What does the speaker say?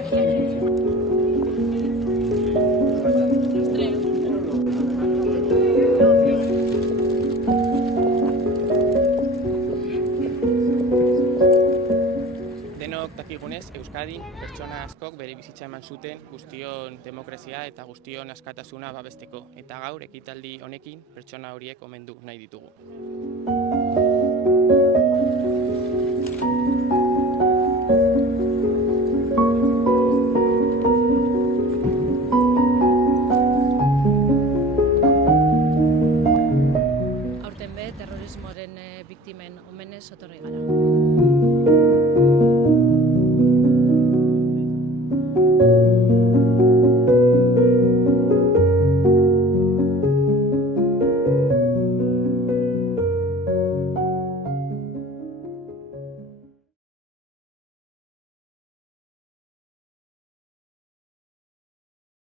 Denok dakigunez, Euskadin pertsona askok bere bizitza eman zuten guztion demokrazia eta guztion askatasuna babesteko. Eta gaur ekitaldi honekin pertsona horiek omendu nahi ditugu.